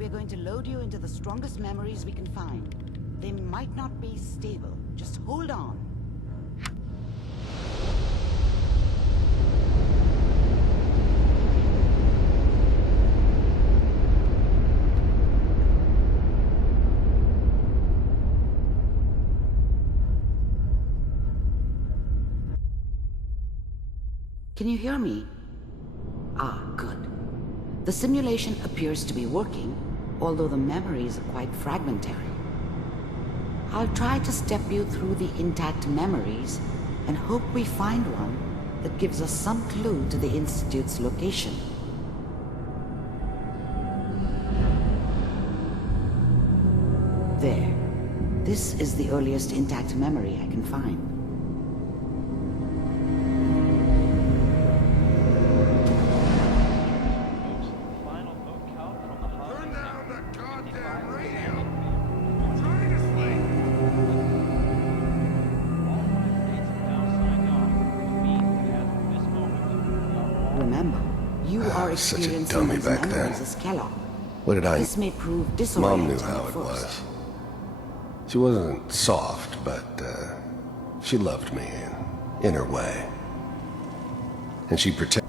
We're going to load you into the strongest memories we can find. They might not be stable. Just hold on. Can you hear me? Ah, good. The simulation appears to be working, although the memories are quite fragmentary. I'll try to step you through the intact memories and hope we find one that gives us some clue to the Institute's location. There. This is the earliest intact memory I can find. Remember, you are Such a experiencing dummy these back memories then. as Kellogg. What did I... This may prove Mom disorienting knew how at it first. was. She wasn't soft, but she loved me in her way. And she pretended...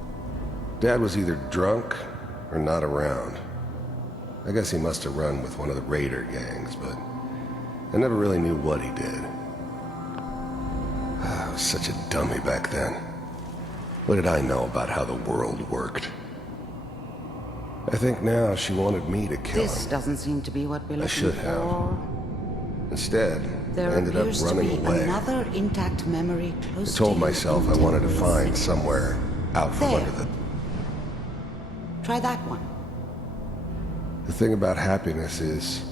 Dad was either drunk or not around. I guess he must have run with one of the raider gangs, but I never really knew what he did. I was such a dummy back then. What did I know about how the world worked? I think now she wanted me to kill This him. doesn't seem to be what we're looking should for. have. Instead, I There ended up appears to running be away. another intact memory I close to told you myself I in wanted to Temple find City. somewhere out from There. under the... Try that one. The thing about happiness is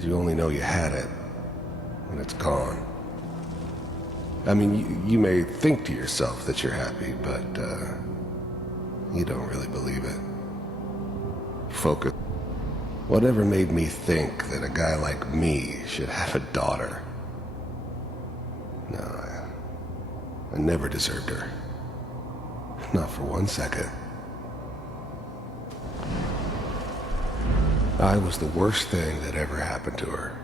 you only know you had it when it's gone. I mean, you may think to yourself that you're happy, but you don't really believe it. Focus. Whatever made me think that a guy like me should have a daughter? No, I never deserved her. Not for 1 second. I was the worst thing that ever happened to her.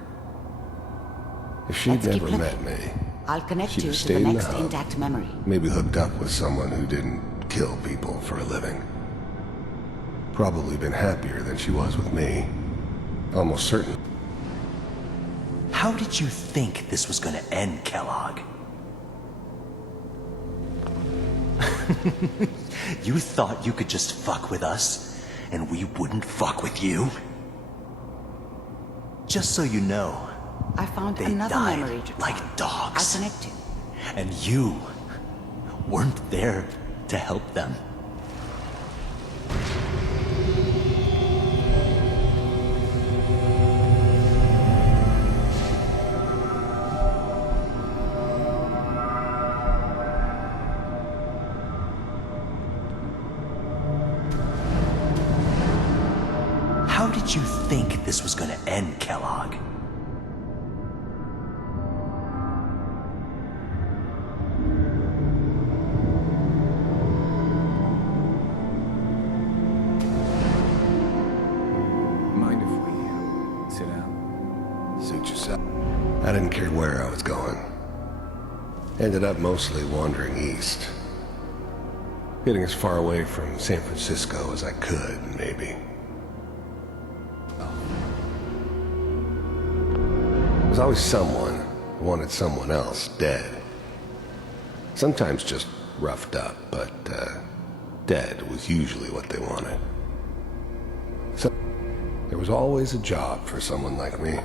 If she'd Let's keep never met looking. me, I'll connect she'd you have to the stayed in the next hub. intact memory. Maybe hooked up with someone who didn't kill people for a living. Probably been happier than she was with me. Almost certain. How did you think this was gonna end, Kellogg? You thought you could just fuck with us, and we wouldn't fuck with you? Just so you know, I found they another died memory to try. like dogs. I'll connect you. And you weren't there to help them. How did you think this was gonna end, Kellogg? Mind if we sit down? Suit yourself. I didn't care where I was going. Ended up mostly wandering east. Getting as far away from San Francisco as I could, maybe. There was always someone who wanted someone else dead. Sometimes just roughed up, but dead was usually what they wanted. So there was always a job for someone like me.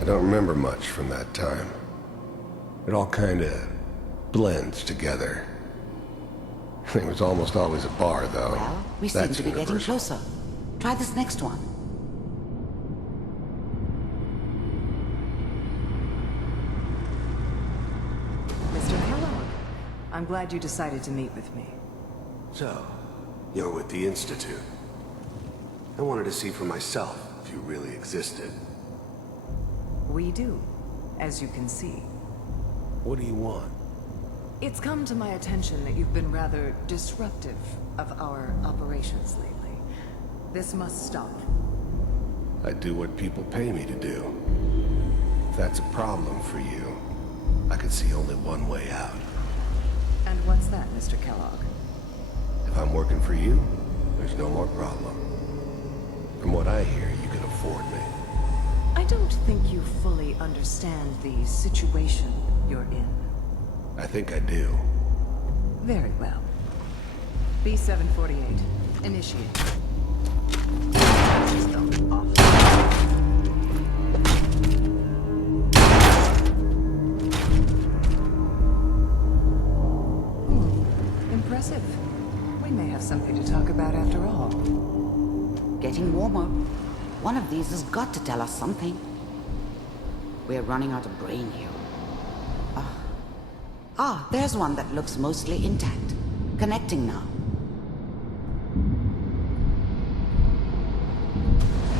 I don't remember much from that time. It all kind of blends together. There was almost always a bar, though. Well, we seem That's to be getting universal. closer. Try this next one. Mr. Kellogg, I'm glad you decided to meet with me. So, you're with the Institute. I wanted to see for myself if you really existed. We do, as you can see. What do you want? It's come to my attention that you've been rather disruptive of our operations lately. This must stop. I do what people pay me to do. If that's a problem for you, I could see only one way out. And what's that, Mr. Kellogg? If I'm working for you, there's no more problem. From what I hear, you can afford me. I don't think you fully understand the situation you're in. I think I do. Very well. B-748, initiate. System off. Impressive. We may have something to talk about after all. Getting warmer. One of these has got to tell us something. We're running out of brain here. There's one that looks mostly intact. Connecting now.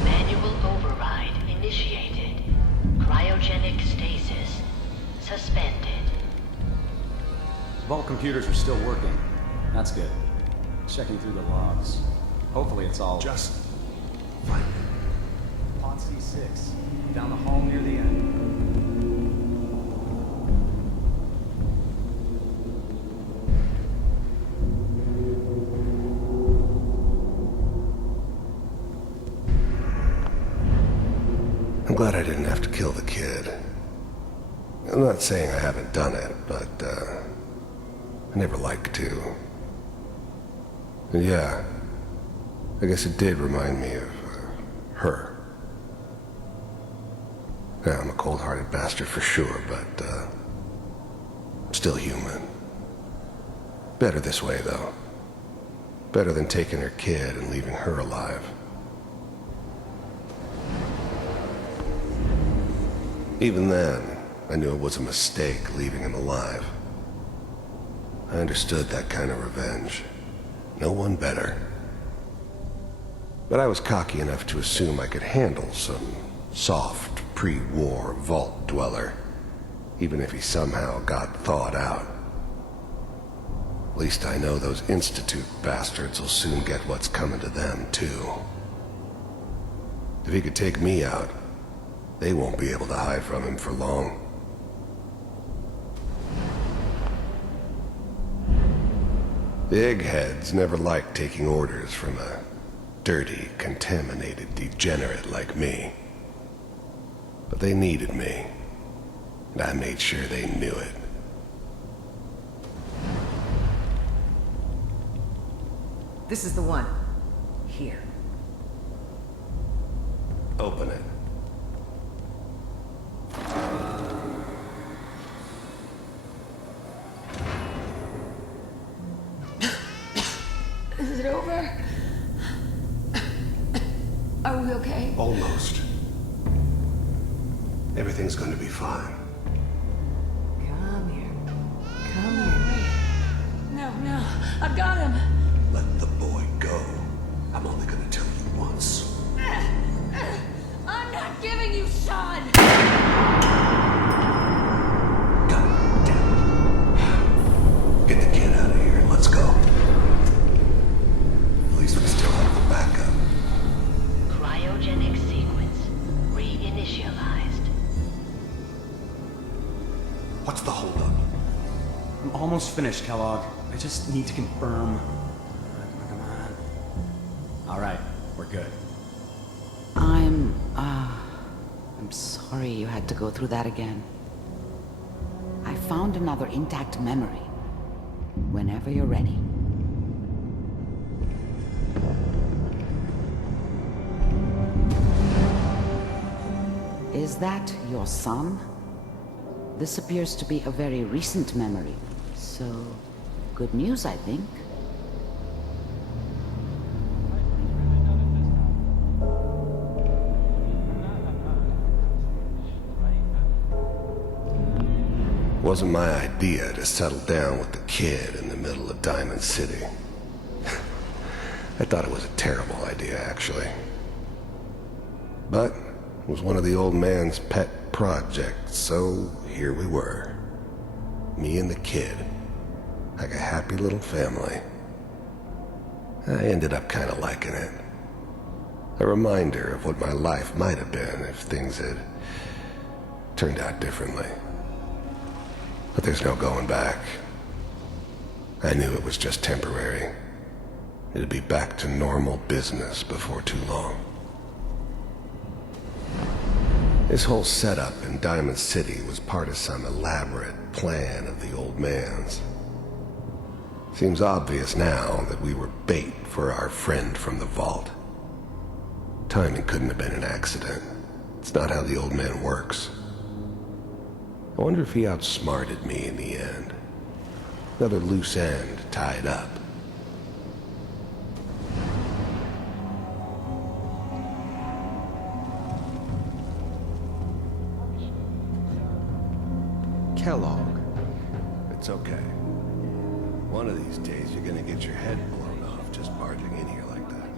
Manual override initiated. Cryogenic stasis suspended. Vault computers are still working. That's good. Checking through the logs. Hopefully it's all... Just find me. Pod C6. Down the hall near the end. I'm glad I didn't have to kill the kid. I'm not saying I haven't done it, but, I never liked to. And yeah, I guess it did remind me of, her. Yeah, I'm a cold-hearted bastard for sure, but, I'm still human. Better this way, though. Better than taking her kid and leaving her alive. Even then, I knew it was a mistake leaving him alive. I understood that kind of revenge. No one better. But I was cocky enough to assume I could handle some soft, pre-war vault dweller, even if he somehow got thawed out. At least I know those Institute bastards will soon get what's coming to them, too. If he could take me out, they won't be able to hide from him for long. The eggheads never liked taking orders from a dirty, contaminated degenerate like me. But they needed me, and I made sure they knew it. This is the one. Here. Open it. Is it over? Are we okay? Almost. Everything's going to be fine. Come here. Come here. No, I've got him. Let the boy go. I'm only going to tell you once. I'm not giving you Sean. God damn it. Get the kid out of here and let's go. At least we still have the backup. Cryogenic sequence reinitialized. What's the holdup? I'm almost finished, Kellogg. I just need to confirm. Come on. All right, we're good. I'm sorry you had to go through that again. I found another intact memory. Whenever you're ready. Is that your son? This appears to be a very recent memory, so good news, I think. Wasn't my idea to settle down with the kid in the middle of Diamond City. I thought it was a terrible idea, actually. But it was one of the old man's pet projects, so here we were. Me and the kid. Like a happy little family. I ended up kind of liking it. A reminder of what my life might have been if things had turned out differently. But there's no going back. I knew it was just temporary. It'd be back to normal business before too long. This whole setup in Diamond City was part of some elaborate plan of the old man's. Seems obvious now that we were bait for our friend from the vault. Timing couldn't have been an accident. It's not how the old man works. I wonder if he outsmarted me in the end. Another loose end tied up. Kellogg. It's okay. One of these days you're gonna get your head blown off just barging in here like that.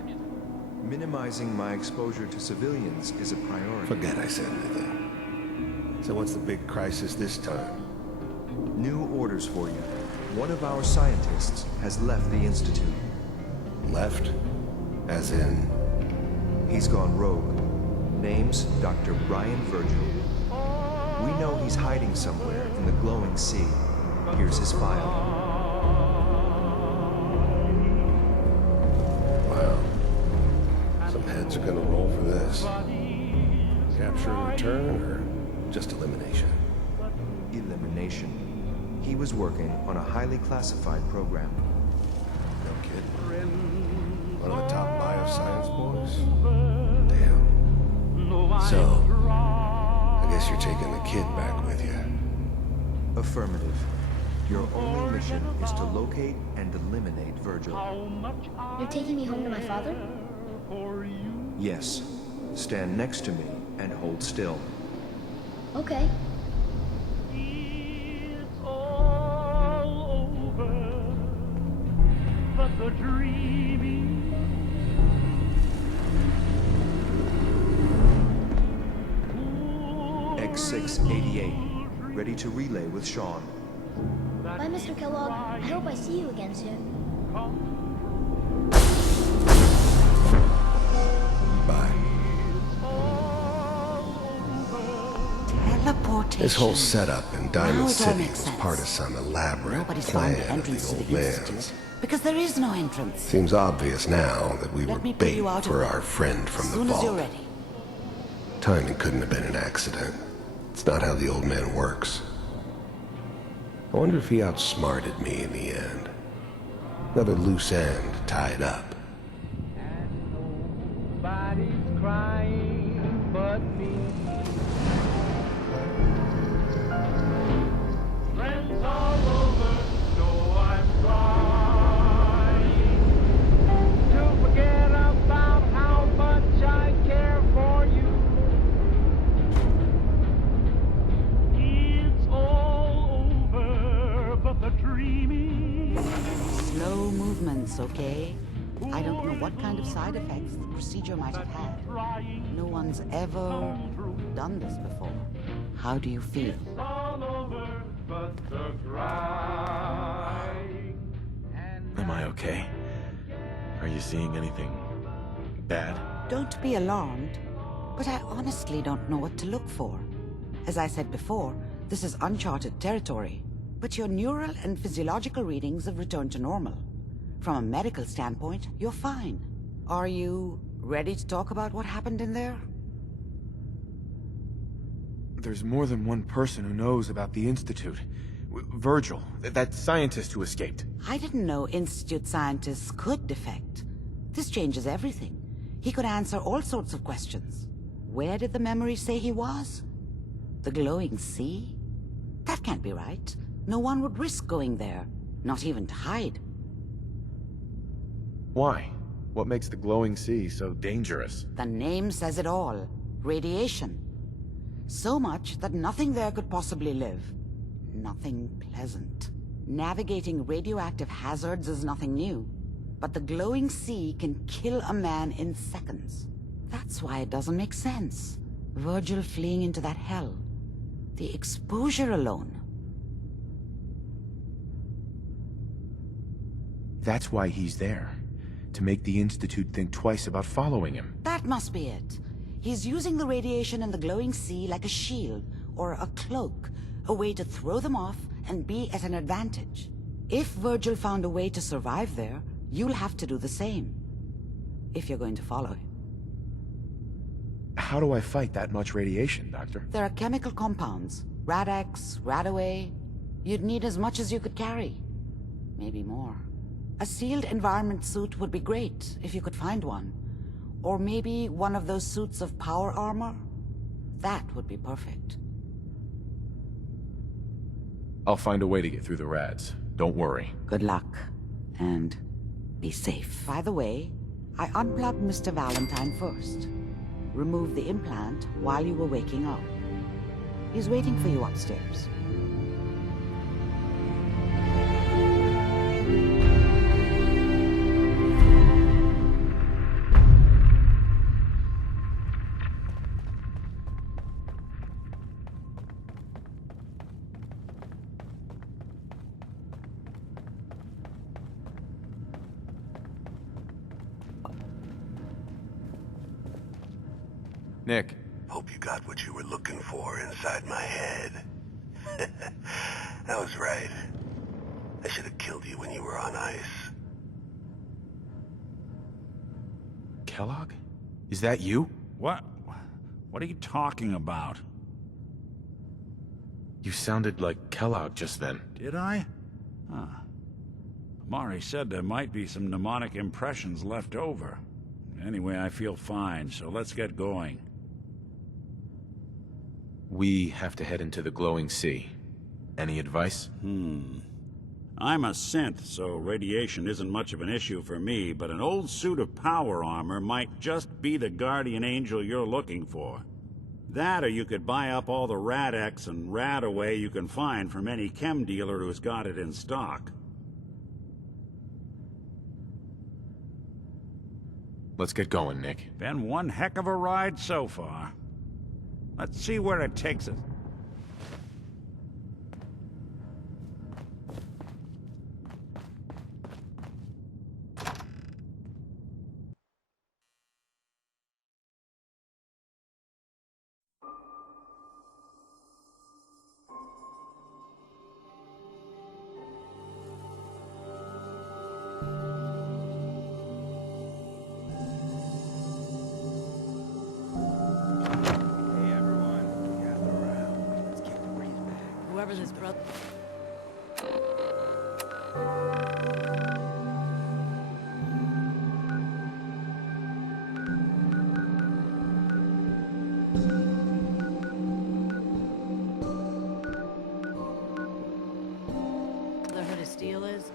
Minimizing my exposure to civilians is a priority. Forget I said anything. So what's the big crisis this time? New orders for you. One of our scientists has left the Institute. Left? As in... He's gone rogue. Name's Dr. Brian Virgil. We know he's hiding somewhere in the glowing sea. Here's his file. Wow. Some heads are gonna roll for this. Capture and return, or just elimination? Elimination. He was working on a highly classified program. No kidding. One of the top bioscience boys? Damn. So, I guess you're taking the kid back with you. Affirmative. Your only mission is to locate and eliminate Virgil. You're taking me home to my father? Yes. Stand next to me and hold still. Okay. X688. Ready to relay with Sean. Bye, Mr. Kellogg. I hope I see you again soon. Bye. Teleportation. This whole setup in Now Diamond it all City makes was sense. part of some elaborate Nobody's found plan the of entrance the to old the man's. Institute because there is no entrance. Seems obvious now that we were Let me pull bait you out of for there our friend from as the soon as you're vault. ready. Timing couldn't have been an accident. It's not how the old man works. I wonder if he outsmarted me in the end. Another loose end tied up. Nobody's crying but me. Friends all over know I'm trying to forget about how much I care for you. It's all over, but the dreaming. Slow movements, okay? I don't know what kind of side effects the procedure might have had. No one's ever done this before. How do you feel? All over, but the crying. Am I okay? Are you seeing anything bad? Don't be alarmed, but I honestly don't know what to look for. As I said before, this is uncharted territory, but your neural and physiological readings have returned to normal. From a medical standpoint, you're fine. Are you ready to talk about what happened in there? There's more than one person who knows about the Institute. Virgil, that scientist who escaped. I didn't know Institute scientists could defect. This changes everything. He could answer all sorts of questions. Where did the memory say he was? The glowing sea? That can't be right. No one would risk going there, not even to hide. Why? What makes the glowing sea so dangerous? The name says it all. Radiation. So much that nothing there could possibly live. Nothing pleasant. Navigating radioactive hazards is nothing new. But the glowing sea can kill a man in seconds. That's why it doesn't make sense. Virgil fleeing into that hell. The exposure alone. That's why he's there. to make the Institute think twice about following him. That must be it. He's using the radiation in the glowing sea like a shield or a cloak, a way to throw them off and be at an advantage. If Virgil found a way to survive there, you'll have to do the same. If you're going to follow him. How do I fight that much radiation, Doctor? There are chemical compounds. Rad-X, Radaway. You'd need as much as you could carry. Maybe more. A sealed environment suit would be great, if you could find one. Or maybe one of those suits of power armor? That would be perfect. I'll find a way to get through the rads. Don't worry. Good luck. And be safe. By the way, I unplugged Mr. Valentine first. Removed the implant while you were waking up. He's waiting for you upstairs. Nick. Hope you got what you were looking for inside my head. I was right. I should have killed you when you were on ice. Kellogg? Is that you? What? What are you talking about? You sounded like Kellogg just then. Did I? Huh. Mari said there might be some mnemonic impressions left over. Anyway, I feel fine, so let's get going. We have to head into the glowing sea. Any advice? I'm a synth, so radiation isn't much of an issue for me, but an old suit of power armor might just be the guardian angel you're looking for. That, or you could buy up all the Rad-X and Radaway you can find from any chem dealer who's got it in stock. Let's get going, Nick. Been one heck of a ride so far. Let's see where it takes us. Whoever this brother... Brotherhood of Steel is?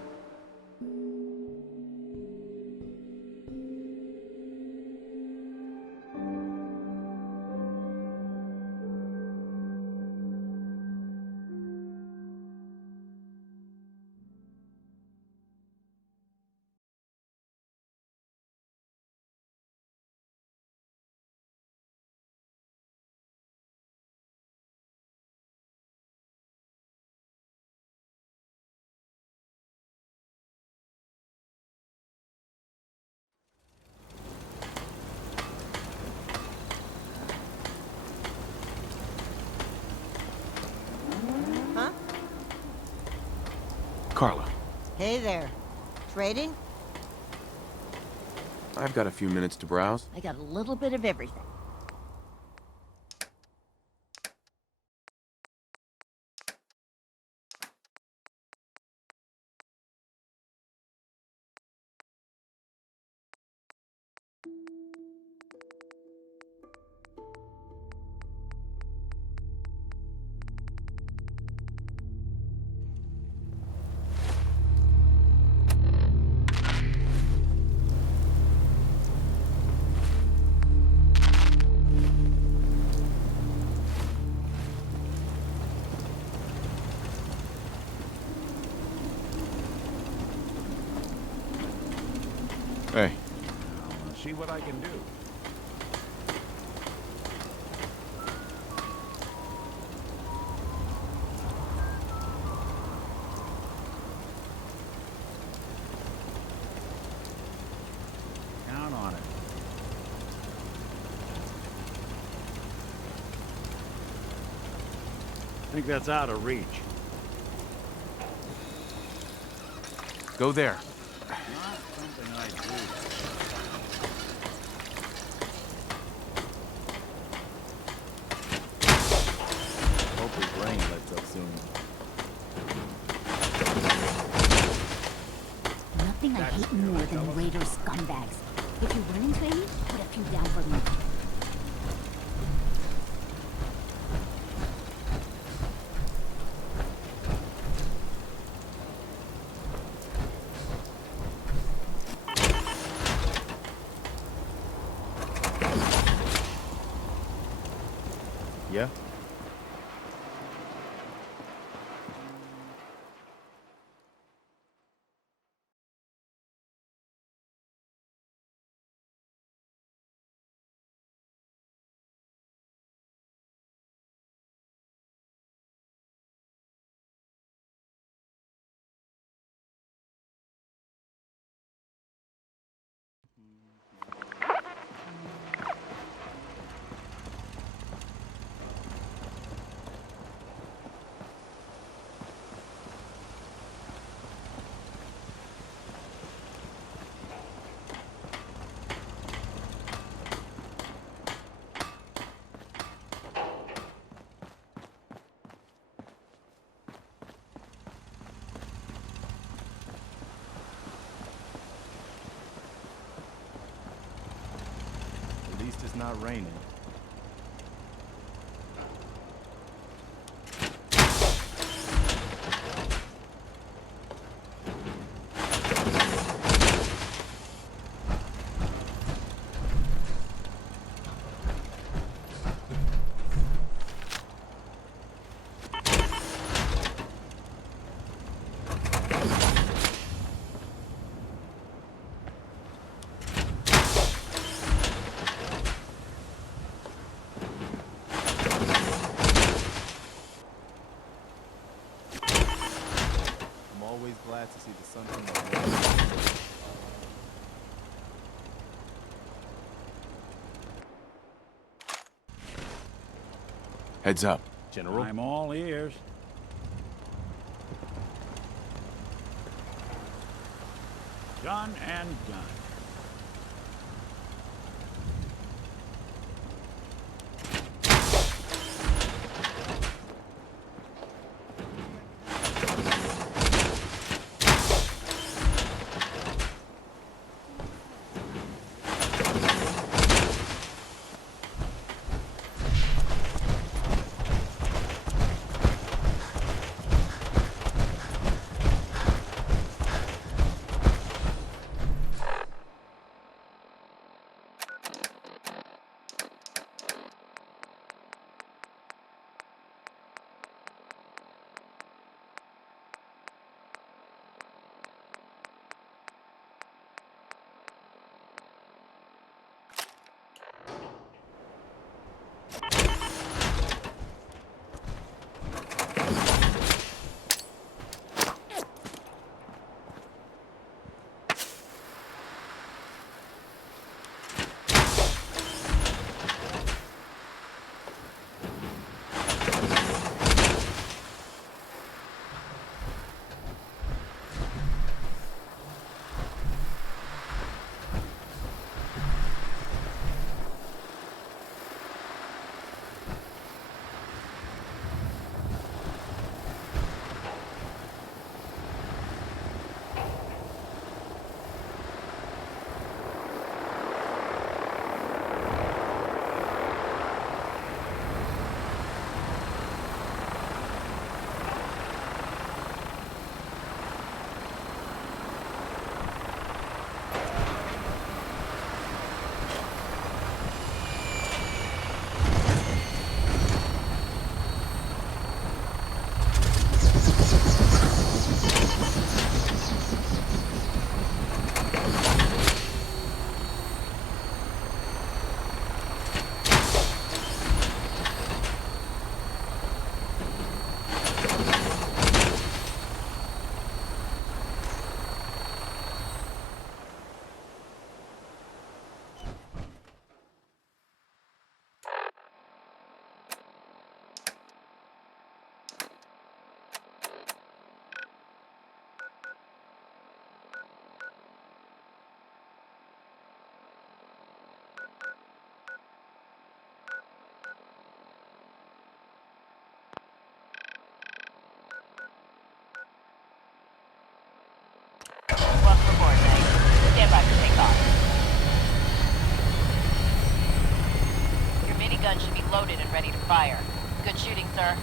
Carla. Hey there. Trading? I've got a few minutes to browse. I got a little bit of everything. Hey. I'll see what I can do. think that's out of reach. Go there. Not something I do. Hopefully rain lets up soon. Nothing I hate more than Raider scumbags. If you run into any, put a few down for me. Yeah? At least it's not raining. I'm always glad to see the sun come up. Heads up. General? I'm all ears. Gun and gun. loaded and ready to fire. Good shooting, sir.